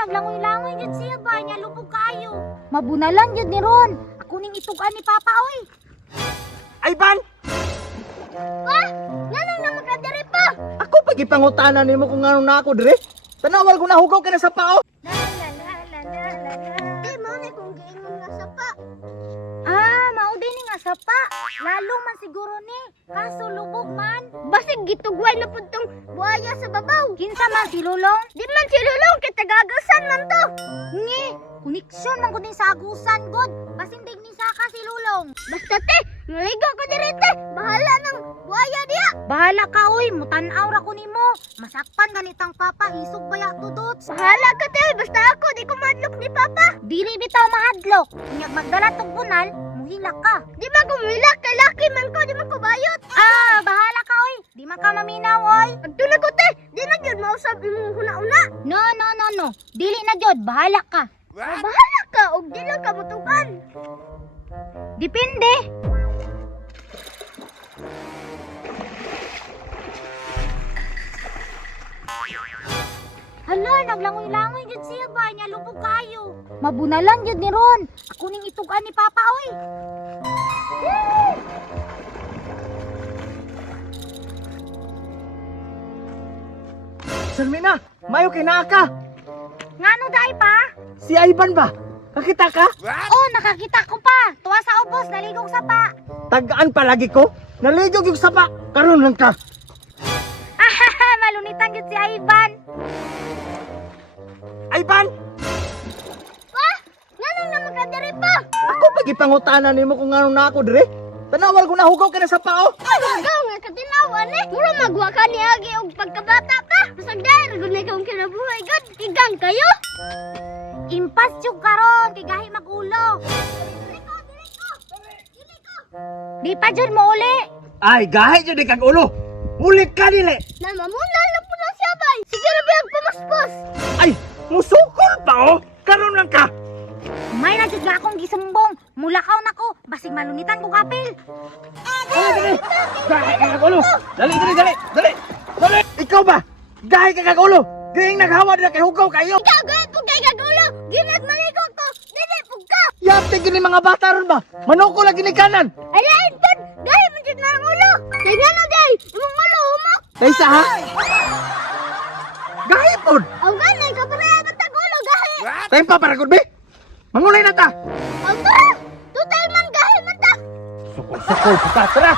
naglangoy-langoy yun siya ba? Nya lubog kayo. Mabunalan yun ni Ron. Ako ning itugan ni Papa, oy. Ay, Ban! Pa! Nanong na magkadiri pa? Ako pagipangutanan nimo kung ano na ako dire. Tanawal ko na hugaw ka na sa pao. Di mo na kung giingon nga sapa. Ah, mao din nga sapa. Lalo man siguro ni. Kaso lubog man. Basig gitugway na pud tong buhaya sa babaw. Kinsa man si Lulong? Di man si Lulong kay tagagasan man to. Ngi, koneksyon man kuning sa agusan god. Basindig ni saka si Lulong. Basta te, maligo ko direte. Bahala nang buhaya diya. Bahala ka oy, mutan-aw ra ko nimo. Masakpan ganitang papa, isog baya tudot. Bahala ka te, basta ako di ko madlok ni papa. Dili bitaw mahadlok. Inyag magdala tog bunal, muhila ka. Di man ko muhila kay laki man ko, di man ko bayot. Ah, bahala ka oy. Di man ka maminaw oy. Agtuna ko te, di na gyud mausab imong huna-una. No. Dili na gyud, bahala ka. Bahala ka og di lang ka mutukan. Depende. Hala, naglangoy-langoy yun siya ba? Nya lubog kayo. Mabunalan yun ni Ron. Ako ning itugan ni Papa, oy. Salmina, mayo kay naa ka. Ngano daay pa? Si Ivan ba? Kakita ka? Oh, nakakita ko pa. Tuwa sa ubos, naligog sa pa. Tagaan palagi ko. Naligog yung sapa. Karon lang ka. Ahaha, malunitan yun si Ivan. Ivan! Pa, ngano na magkadiri pa? Ako pagipangutanan nimo kung ano na ako dire. Tanawal ko na hugaw ka na sa pao. Ikaw nga katinawan eh. Mura magwa ka ni Agi og pagkabata pa. Basag dahil gud na ikaw kinabuhay gud. Igang kayo. Impas yung karon kay gahi magulo. Di pa jud mo uli. Ay, gahay dyan di kag ulo. Mulit ka dili. Namamunal na po na siya bay. Sige na biyag pumaspos. Ay, musukol pa oh. Karon lang ka. May na jud nga akong gisumbong. Mulakaw na ko. Basig malunitan ko kapil. Dali. Gahay ka kag ulo. Dali. Ikaw ba? Gahay ka kag ulo. Gayeng naghawa na kay hugaw kayo. Ikaw gayet po kay kagulo. Ginag maligo ko. Dili po ka. Yapte gini mga bata ron ba? Manoko lagi ni kanan. Ay, lain po. Gahi mo jud na ang ulo. Kaya nga no day. Imong ulo humok. Kaysa ha? Gahay pod. Ang ganay ka pala batag ulo gahi. Tayo pa para be. Mangulay na ta. Aba! Tutay man gahi man ta! Sukol, puta, tara.